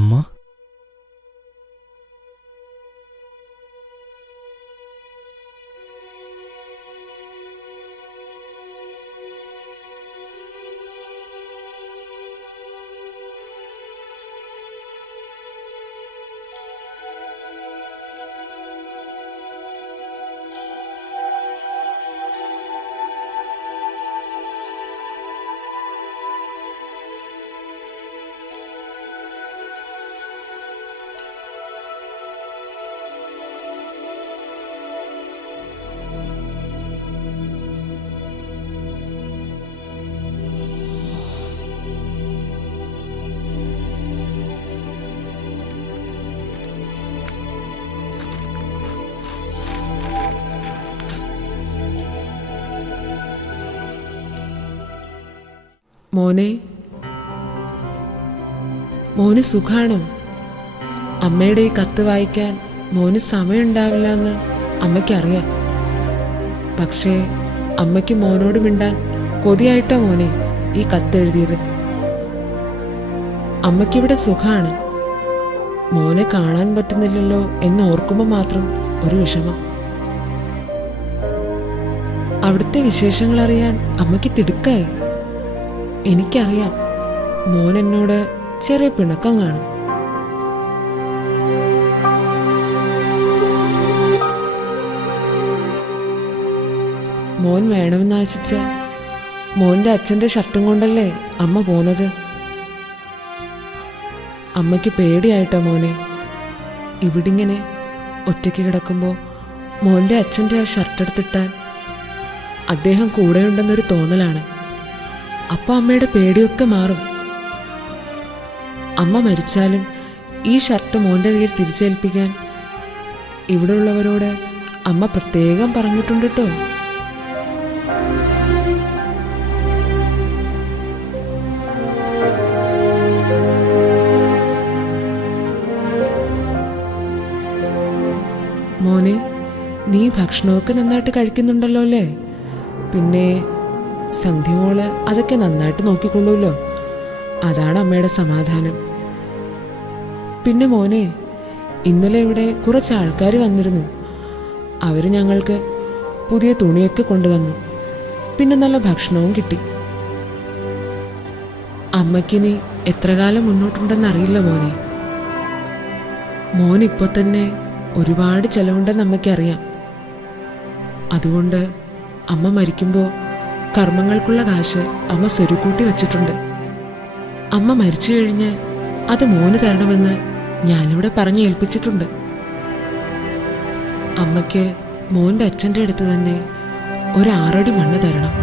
അമ്മ മോന് സുഖാണോ? അമ്മയുടെ ഈ കത്ത് വായിക്കാൻ മോന് സമയമുണ്ടാവില്ല എന്ന് അമ്മയ്ക്കറിയാം. പക്ഷേ അമ്മയ്ക്ക് മോനോട് മിണ്ടാൻ കൊതിയായിട്ടാ മോനെ ഈ കത്തെഴുതിയത്. അമ്മയ്ക്കിവിടെ സുഖാണ്. മോനെ കാണാൻ പറ്റുന്നില്ലല്ലോ എന്ന് ഓർക്കുമ്പോൾ മാത്രം ഒരു വിഷമം. അവിടുത്തെ വിശേഷങ്ങൾ അറിയാൻ അമ്മയ്ക്ക് തിടുക്കായി. എനിക്കറിയാം മോൻ എന്നോട് ചെറിയ പിണക്കം കാണും. മോൻ വേണമെന്ന് ആശിച്ച മോൻ്റെ അച്ഛൻ്റെ ഷർട്ടും കൊണ്ടല്ലേ അമ്മ പോന്നത്. അമ്മയ്ക്ക് പേടിയായിട്ടോ മോനെ. ഇവിടിങ്ങനെ ഒറ്റയ്ക്ക് കിടക്കുമ്പോൾ മോൻ്റെ അച്ഛൻ്റെ ആ ഷർട്ട് എടുത്തിട്ടാൽ അദ്ദേഹം കൂടെയുണ്ടെന്നൊരു തോന്നലാണ്. അപ്പം അമ്മയുടെ പേടിയൊക്കെ മാറും. അമ്മ മരിച്ചാലും ഈ ഷർട്ട് മോൻ്റെ കയ്യിൽ തിരിച്ചേൽപ്പിക്കാൻ ഇവിടെയുള്ളവരോട് അമ്മ പ്രത്യേകം പറഞ്ഞിട്ടുണ്ട് കേട്ടോ. മോനെ, നീ ഭക്ഷണമൊക്കെ നന്നായിട്ട് കഴിക്കുന്നുണ്ടല്ലോ അല്ലേ? പിന്നെ സന്ധ്യമോള് അതൊക്കെ നന്നായിട്ട് നോക്കിക്കൊള്ളൂല്ലോ. അതാണ് അമ്മയുടെ സമാധാനം. പിന്നെ മോനെ, ഇന്നലെ ഇവിടെ കുറച്ച് ആൾക്കാർ വന്നിരുന്നു. അവർ ഞങ്ങൾക്ക് പുതിയ തുണിയൊക്കെ കൊണ്ടുവന്നു. പിന്നെ നല്ല ഭക്ഷണവും കിട്ടി. അമ്മയ്ക്കിനി എത്ര കാലം മുന്നോട്ടുണ്ടെന്നറിയില്ല മോനെ. മോനിപ്പോൾ തന്നെ ഒരുപാട് ചെലവുണ്ടെന്ന് അമ്മയ്ക്കറിയാം. അതുകൊണ്ട് അമ്മ മരിക്കുമ്പോൾ കർമ്മങ്ങൾക്കുള്ള കാശ് അമ്മ സ്വരുക്കൂട്ടി വച്ചിട്ടുണ്ട്. അമ്മ മരിച്ചു കഴിഞ്ഞ് അത് മോന് തരണമെന്ന് ഞാനിവിടെ പറഞ്ഞ് ഏൽപ്പിച്ചിട്ടുണ്ട്. അമ്മയ്ക്ക് മോൻ്റെ അച്ഛൻ്റെ അടുത്ത് തന്നെ 6 അടി മണ്ണ് തരണം.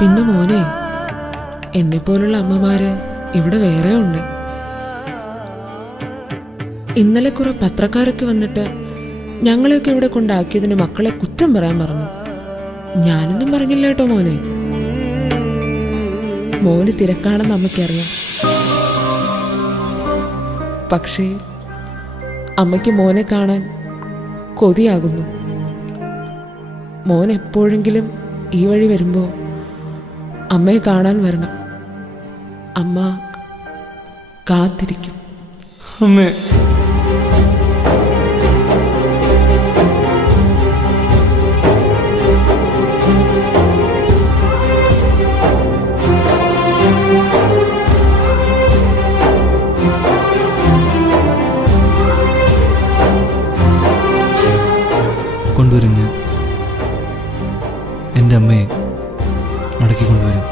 പിന്നെ മോനെ, എന്നെപ്പോലുള്ള അമ്മമാര് ഇവിടെ വേറെ ഉണ്ട്. ഇന്നലെ കുറെ പത്രക്കാരൊക്കെ വന്നിട്ട് ഞങ്ങളെയൊക്കെ ഇവിടെ കൊണ്ടാക്കിയതിന് മക്കളെ കുറ്റം പറയാൻ പറഞ്ഞു. ഞാനൊന്നും പറഞ്ഞില്ല കേട്ടോ മോനെ. മോന് തിരക്കാണെന്ന് അമ്മയ്ക്കറിയാം. പക്ഷേ അമ്മയ്ക്ക് മോനെ കാണാൻ കൊതിയാകുന്നു. മോൻ എപ്പോഴെങ്കിലും ഈ വഴി വരുമ്പോൾ അമ്മയെ കാണാൻ വരണം. അമ്മ കാത്തിരിക്കും. അമ്മേ, കൊണ്ടുവരും. ഞാൻ എൻ്റെ അമ്മയെ മടക്കി കൊണ്ടുവരും.